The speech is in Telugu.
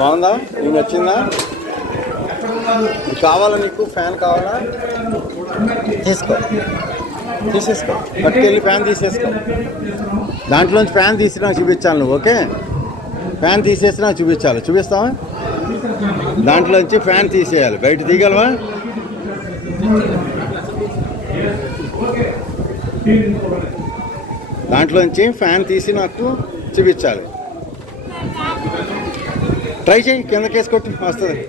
బాగుందా? నీకు నచ్చిందా? కావాలా నీకు? ఫ్యాన్ కావాలా? తీసేసుకో, పట్టుకెళ్ళి ఫ్యాన్ తీసేసుకో. దాంట్లోంచి ఫ్యాన్ తీసి నాకు చూపించాలి నువ్వు. ఓకే, ఫ్యాన్ తీసేసి నాకు చూపించాలి. చూపిస్తావా? దాంట్లోంచి ఫ్యాన్ తీసేయాలి. బయట తీయగలవా? దాంట్లోంచి ఫ్యాన్ తీసి నాకు చూపించాలి. ట్రై చేయి, కిందకేసి కొట్టి వస్తుంది.